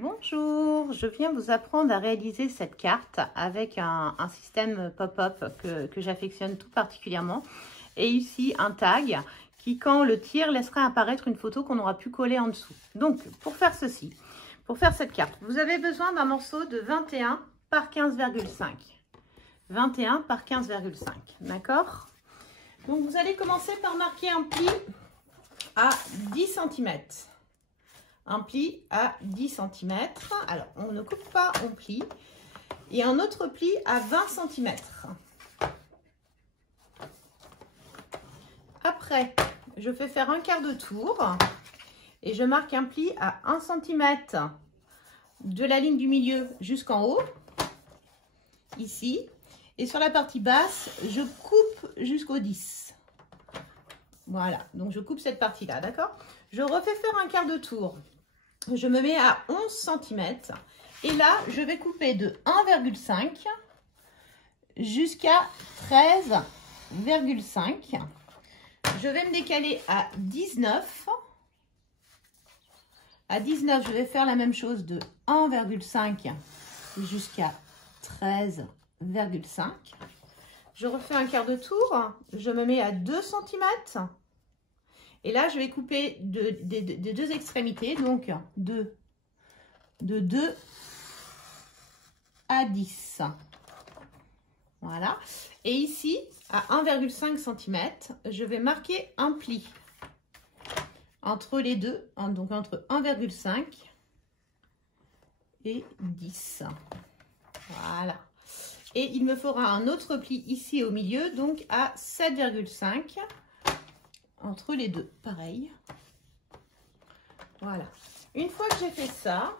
Bonjour, je viens vous apprendre à réaliser cette carte avec un système pop-up que j'affectionne tout particulièrement. Et ici, un tag qui, quand on le tire, laissera apparaître une photo qu'on aura pu coller en dessous. Donc, pour faire ceci, pour faire cette carte, vous avez besoin d'un morceau de 21 par 15,5. 21 par 15,5, d'accord? Donc, vous allez commencer par marquer un pli à 10 cm. Un pli à 10 cm. Alors, on ne coupe pas, on plie. Et un autre pli à 20 cm. Après, je fais faire un quart de tour. Et je marque un pli à 1 cm de la ligne du milieu jusqu'en haut. Ici. Et sur la partie basse, je coupe jusqu'au 10. Voilà. Donc, je coupe cette partie-là, d'accord? Je refais faire un quart de tour. Je me mets à 11 cm et là, je vais couper de 1,5 jusqu'à 13,5. Je vais me décaler à 19. À 19, je vais faire la même chose de 1,5 jusqu'à 13,5. Je refais un quart de tour. Je me mets à 2 cm. Et là, je vais couper des deux extrémités, donc de 2 à 10. Voilà. Et ici, à 1,5 cm, je vais marquer un pli entre les deux, donc entre 1,5 et 10. Voilà. Et il me faudra un autre pli ici au milieu, donc à 7,5 entre les deux, pareil. Voilà. Une fois que j'ai fait ça,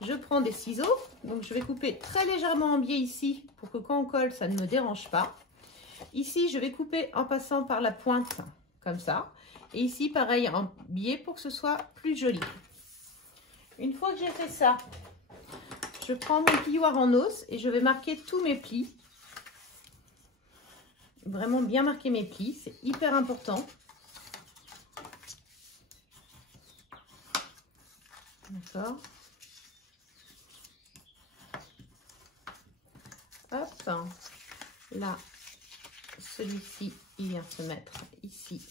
je prends des ciseaux. Donc, je vais couper très légèrement en biais ici pour que quand on colle, ça ne me dérange pas. Ici, je vais couper en passant par la pointe, comme ça. Et ici, pareil, en biais pour que ce soit plus joli. Une fois que j'ai fait ça, je prends mon plioir en os et je vais marquer tous mes plis. Vraiment bien marquer mes plis, c'est hyper important. D'accord. Hop. Là, celui-ci, il vient se mettre ici.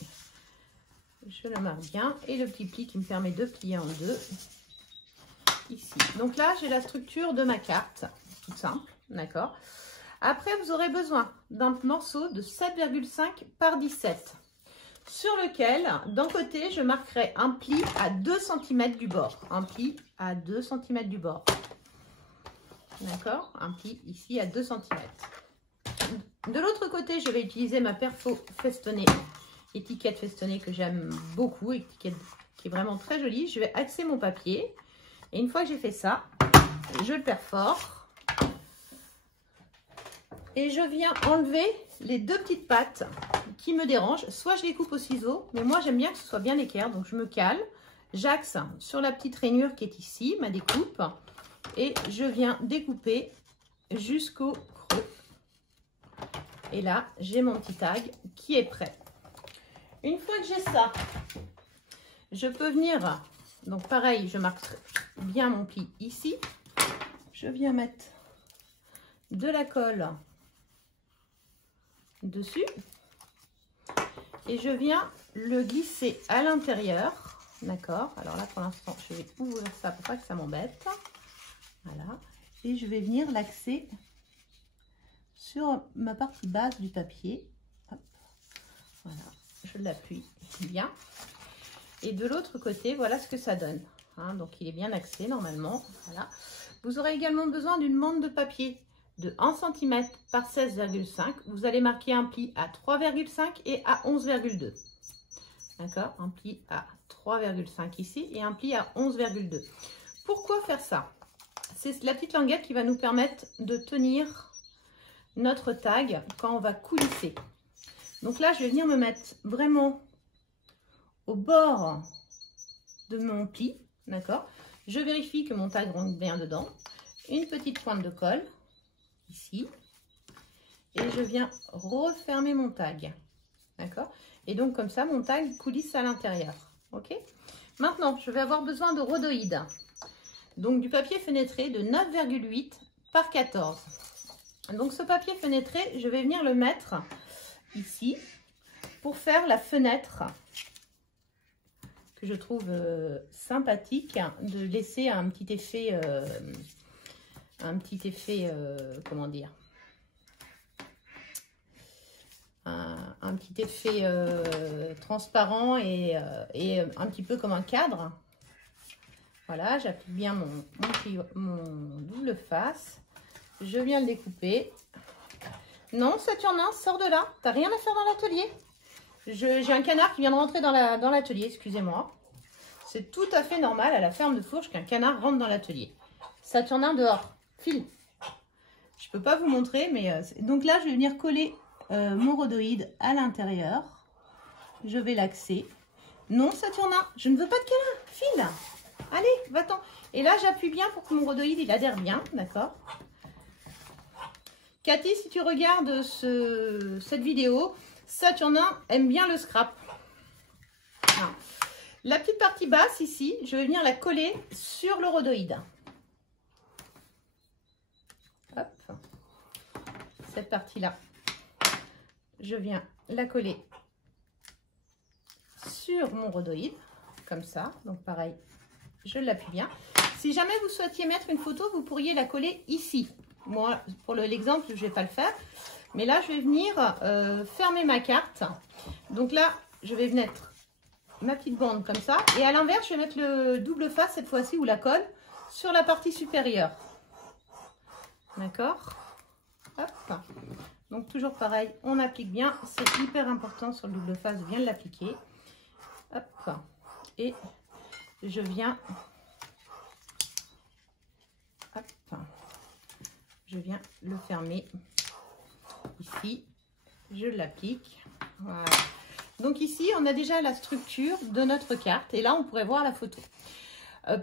Je le marque bien. Et le petit pli qui me permet de plier en deux. Ici. Donc là, j'ai la structure de ma carte. Toute simple. D'accord. Après, vous aurez besoin d'un morceau de 7,5 par 17 sur lequel, d'un côté, je marquerai un pli à 2 cm du bord. Un pli à 2 cm du bord. D'accord? Un pli ici à 2 cm. De l'autre côté, je vais utiliser ma perfo festonnée, étiquette festonnée que j'aime beaucoup, étiquette qui est vraiment très jolie. Je vais axer mon papier et une fois que j'ai fait ça, je le perfore. Et je viens enlever les deux petites pattes qui me dérangent. Soit je les coupe au ciseau, mais moi j'aime bien que ce soit bien équerre. Donc je me cale, j'axe sur la petite rainure qui est ici, ma découpe. Et je viens découper jusqu'au creux. Et là, j'ai mon petit tag qui est prêt. Une fois que j'ai ça, je peux venir, donc pareil, je marque bien mon pli ici. Je viens mettre de la colle dessus et je viens le glisser à l'intérieur, d'accord? Alors là pour l'instant je vais ouvrir ça pour pas que ça m'embête, voilà, et je vais venir l'axer sur ma partie basse du papier. Hop. Voilà, je l'appuie bien et de l'autre côté voilà ce que ça donne, hein, donc il est bien axé normalement. Voilà. Vous aurez également besoin d'une bande de papier de 1 cm par 16,5. Vous allez marquer un pli à 3,5 et à 11,2. D'accord? Un pli à 3,5 ici et un pli à 11,2. Pourquoi faire ça? C'est la petite languette qui va nous permettre de tenir notre tag quand on va coulisser. Donc là, je vais venir me mettre vraiment au bord de mon pli. D'accord? Je vérifie que mon tag rentre bien dedans. Une petite pointe de colle. Ici, et je viens refermer mon tag, d'accord, et donc comme ça mon tag coulisse à l'intérieur. Ok, maintenant je vais avoir besoin de rhodoïde. donc du papier fenêtré de 9,8 par 14. Donc ce papier fenêtré, je vais venir le mettre ici pour faire la fenêtre que je trouve sympathique, de laisser un petit effet, comment dire, un petit effet transparent et un petit peu comme un cadre. Voilà, j'applique bien mon double face. Je viens le découper. Non, Saturnin, sors de là. T'as rien à faire dans l'atelier. J'ai un canard qui vient de rentrer dans l'atelier, excusez-moi. C'est tout à fait normal à la ferme de Fourches qu'un canard rentre dans l'atelier. Saturnin, dehors. File. Je peux pas vous montrer, mais... donc là, je vais venir coller mon rhodoïde à l'intérieur. Je vais l'axer. Non, Saturnin, je ne veux pas de canard. File. Allez, va-t'en. Et là, j'appuie bien pour que mon rhodoïde, il adhère bien, d'accord? Cathy, si tu regardes cette vidéo, Saturnin aime bien le scrap. Alors, la petite partie basse ici, je vais venir la coller sur le rhodoïde. Hop. Cette partie-là, je viens la coller sur mon rhodoïde, comme ça. Donc pareil, je l'appuie bien. Si jamais vous souhaitiez mettre une photo, vous pourriez la coller ici. Moi, pour l'exemple, je ne vais pas le faire. Mais là, je vais venir fermer ma carte. Donc là, je vais mettre ma petite bande comme ça. Et à l'inverse, je vais mettre le double face cette fois-ci, ou la colle, sur la partie supérieure. D'accord? Hop. Donc toujours pareil, on applique bien. C'est hyper important sur le double face de bien l'appliquer. Hop. Et je viens... Hop. Je viens le fermer ici, je l'applique. Voilà. Donc ici, on a déjà la structure de notre carte et là, on pourrait voir la photo.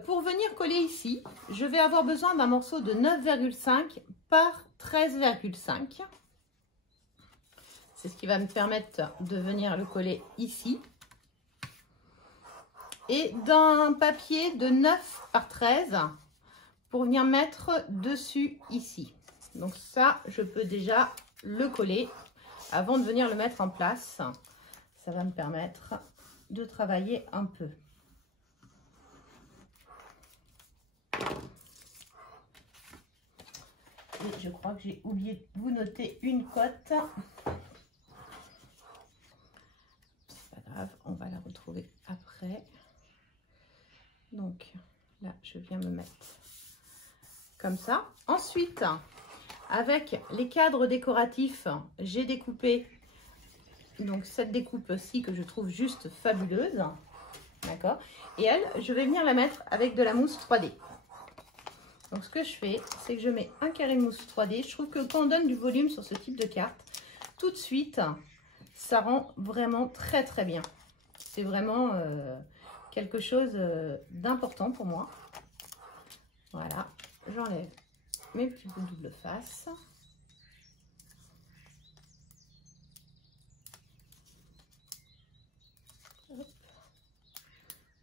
Pour venir coller ici, je vais avoir besoin d'un morceau de 9,5 par 13,5. C'est ce qui va me permettre de venir le coller ici. Et d'un papier de 9 par 13 pour venir mettre dessus ici. Donc ça, je peux déjà le coller avant de venir le mettre en place. Ça va me permettre de travailler un peu. Et je crois que j'ai oublié de vous noter une cote. C'est pas grave, on va la retrouver après. Donc là, je viens me mettre comme ça. Ensuite, avec les cadres décoratifs, j'ai découpé donc cette découpe-ci que je trouve juste fabuleuse. D'accord. Et elle, je vais venir la mettre avec de la mousse 3D. Donc ce que je fais, c'est que je mets un carré de mousse 3D. Je trouve que quand on donne du volume sur ce type de carte, tout de suite, ça rend vraiment très très bien. C'est vraiment quelque chose d'important pour moi. Voilà, j'enlève mes petits bouts de double face.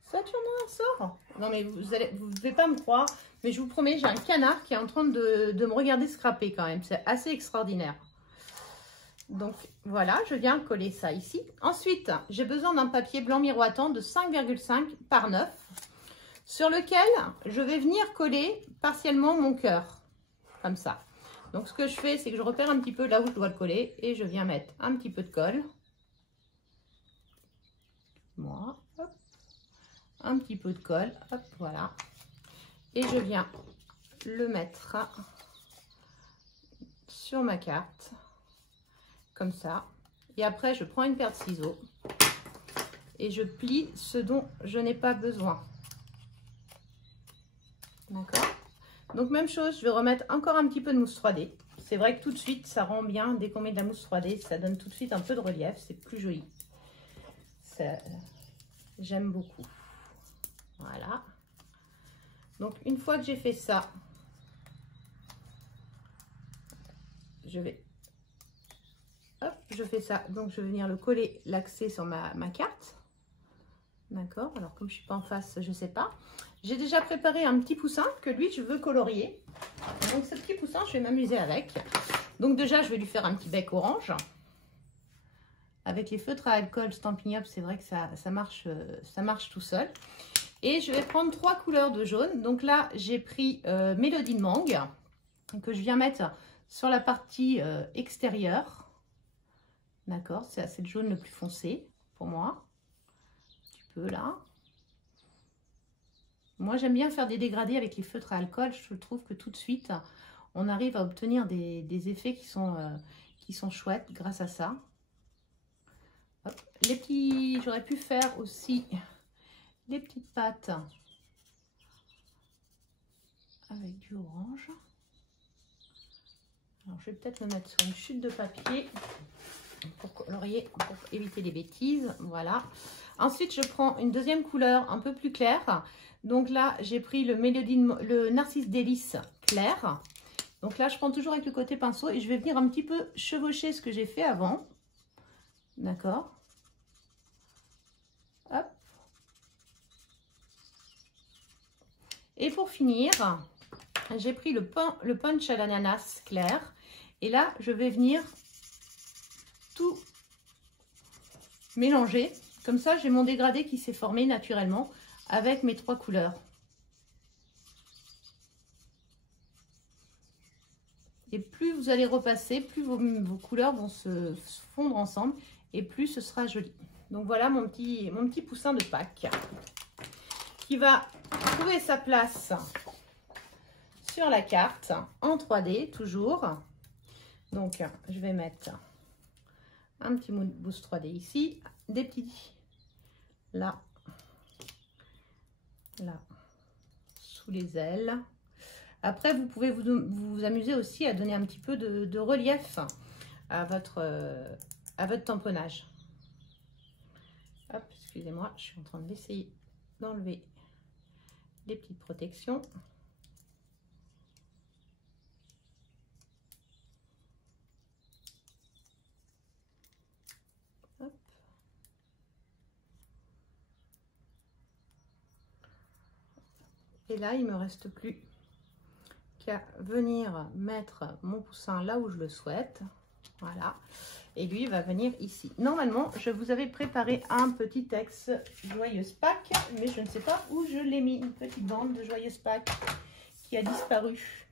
Saturnin sort. Non mais vous ne devez pas me croire, mais je vous promets, j'ai un canard qui est en train de me regarder scraper quand même. C'est assez extraordinaire. Donc voilà, je viens coller ça ici. Ensuite, j'ai besoin d'un papier blanc miroitant de 5,5 par 9 sur lequel je vais venir coller partiellement mon cœur, comme ça. Donc ce que je fais, c'est que je repère un petit peu là où je dois le coller et je viens mettre un petit peu de colle. Moi, hop, un petit peu de colle, hop, voilà. Et je viens le mettre sur ma carte, comme ça. Et après, je prends une paire de ciseaux et je plie ce dont je n'ai pas besoin. D'accord? Donc même chose, je vais remettre encore un petit peu de mousse 3D. C'est vrai que tout de suite, ça rend bien. Dès qu'on met de la mousse 3D, ça donne tout de suite un peu de relief. C'est plus joli. J'aime beaucoup. Voilà. Donc une fois que j'ai fait ça, je vais... Hop, je fais ça. Donc je vais venir le coller, l'axer sur ma carte. D'accord? Alors comme je ne suis pas en face, je ne sais pas. J'ai déjà préparé un petit poussin que lui, je veux colorier. Donc, ce petit poussin, je vais m'amuser avec. Donc, déjà, je vais lui faire un petit bec orange. Avec les feutres à alcool Stampin' Up, c'est vrai que ça marche tout seul. Et je vais prendre 3 couleurs de jaune. Donc là, j'ai pris Mélodie de Mangue, que je viens mettre sur la partie extérieure. D'accord, c'est le jaune le plus foncé pour moi. Un petit peu là. Moi, j'aime bien faire des dégradés avec les feutres à alcool. Je trouve que tout de suite, on arrive à obtenir des effets qui sont chouettes grâce à ça. Hop. Les petits, j'aurais pu faire aussi les petites pattes avec du orange. Alors, je vais peut-être me mettre sur une chute de papier pour colorier, pour éviter les bêtises. Voilà. Ensuite, je prends une deuxième couleur un peu plus claire. Donc là, j'ai pris le Narcisse Délice clair. Donc là, je prends toujours avec le côté pinceau et je vais venir un petit peu chevaucher ce que j'ai fait avant. D'accord. Hop. Et pour finir, j'ai pris le punch à l'ananas clair. Et là, je vais venir tout mélanger. Comme ça, j'ai mon dégradé qui s'est formé naturellement avec mes 3 couleurs. Et plus vous allez repasser, plus vos couleurs vont se fondre ensemble et plus ce sera joli. Donc voilà mon petit poussin de Pâques qui va trouver sa place sur la carte en 3D toujours. Donc je vais mettre un petit mousse 3D ici, des petits là, sous les ailes. Après, vous pouvez vous amuser aussi à donner un petit peu de relief à votre tamponnage. Hop, excusez-moi, je suis en train d'essayer d'enlever les petites protections. Hop. Et là, il ne me reste plus qu'à venir mettre mon poussin là où je le souhaite. Voilà. Et lui va venir ici. Normalement, je vous avais préparé un petit texte Joyeuse Pâques, mais je ne sais pas où je l'ai mis. Une petite bande de Joyeuse Pâques qui a disparu.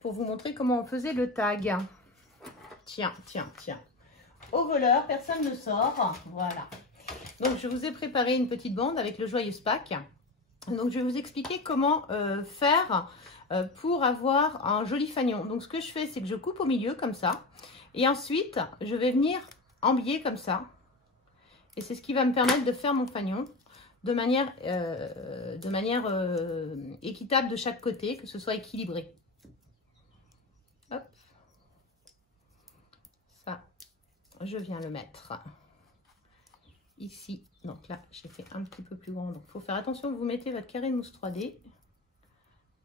Pour vous montrer comment on faisait le tag. Tiens, tiens, tiens. Au voleur, personne ne sort. Voilà. Donc, je vous ai préparé une petite bande avec le Joyeuse Pâques. Donc, je vais vous expliquer comment faire pour avoir un joli fanion. Donc, ce que je fais, c'est que je coupe au milieu comme ça. Et ensuite, je vais venir embiller comme ça. Et c'est ce qui va me permettre de faire mon fanion de manière équitable de chaque côté, que ce soit équilibré. Hop. Ça, je viens le mettre ici. Donc là, j'ai fait un petit peu plus grand. Donc, il faut faire attention que vous mettez votre carré de mousse 3D.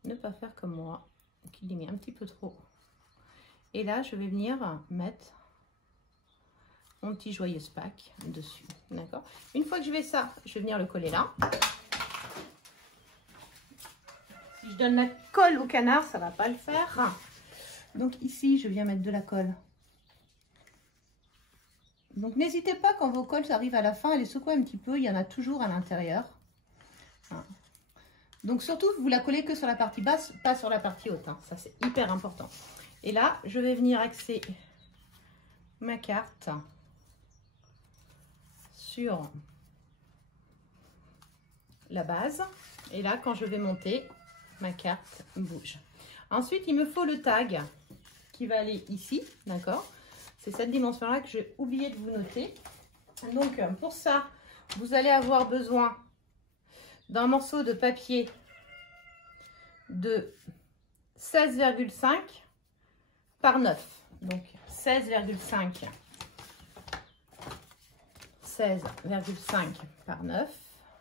Ne pas faire comme moi, qui l'ai mis un petit peu trop. Et là, je vais venir mettre mon petit Joyeuse Pâques dessus. D'accord. Une fois que je vais ça, je vais venir le coller là. Si je donne la colle au canard, ça ne va pas le faire. Donc ici, je viens mettre de la colle. Donc n'hésitez pas quand vos colles arrivent à la fin à les secouer un petit peu. Il y en a toujours à l'intérieur. Donc surtout, vous la collez que sur la partie basse, pas sur la partie haute. Ça, c'est hyper important. Et là, je vais venir axer ma carte sur la base. Et là, quand je vais monter, ma carte bouge. Ensuite, il me faut le tag qui va aller ici, d'accord? C'est cette dimension-là que j'ai oublié de vous noter. Donc, pour ça, vous allez avoir besoin d'un morceau de papier de 16,5 par 9. Donc 16,5 par 9.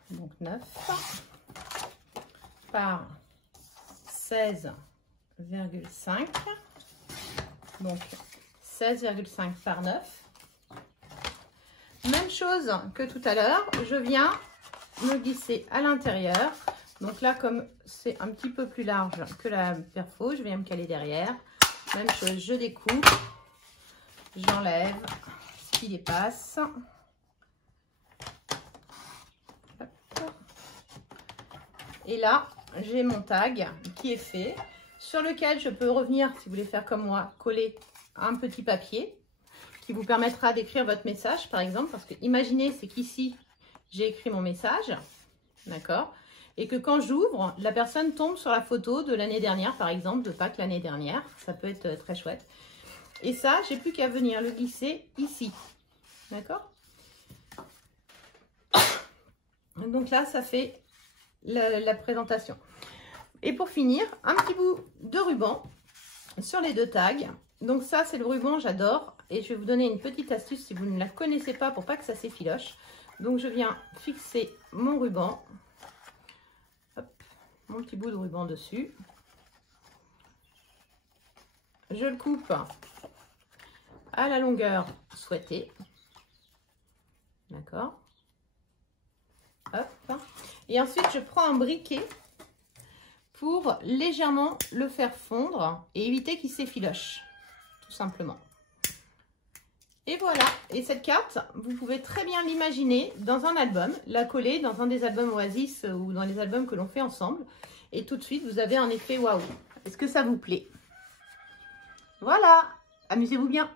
Donc 9 par 16,5. Donc 16,5 par 9. Même chose que tout à l'heure, je viens me glisser à l'intérieur. Donc là, comme c'est un petit peu plus large que la perfo, je viens me caler derrière. Même chose, je découpe, j'enlève ce qui dépasse. Hop. Et là, j'ai mon tag qui est fait, sur lequel je peux revenir, si vous voulez faire comme moi, coller un petit papier qui vous permettra d'écrire votre message, par exemple. Parce que imaginez, c'est qu'ici, j'ai écrit mon message, d'accord? Et que quand j'ouvre, la personne tombe sur la photo de l'année dernière, par exemple, de Pâques l'année dernière. Ça peut être très chouette. Et ça, j'ai plus qu'à venir le glisser ici. D'accord? Donc là, ça fait la présentation. Et pour finir, un petit bout de ruban sur les deux tags. Donc ça, c'est le ruban, j'adore. Et je vais vous donner une petite astuce si vous ne la connaissez pas pour pas que ça s'effiloche. Donc je viens fixer mon ruban. Hop, mon petit bout de ruban dessus. Je le coupe à la longueur souhaitée. D'accord. Hop. Et ensuite, je prends un briquet pour légèrement le faire fondre et éviter qu'il s'effiloche, tout simplement. Et voilà. Et cette carte, vous pouvez très bien l'imaginer dans un album, la coller dans un des albums Oasis ou dans les albums que l'on fait ensemble. Et tout de suite, vous avez un effet waouh. Est-ce que ça vous plaît? Voilà. Amusez-vous bien.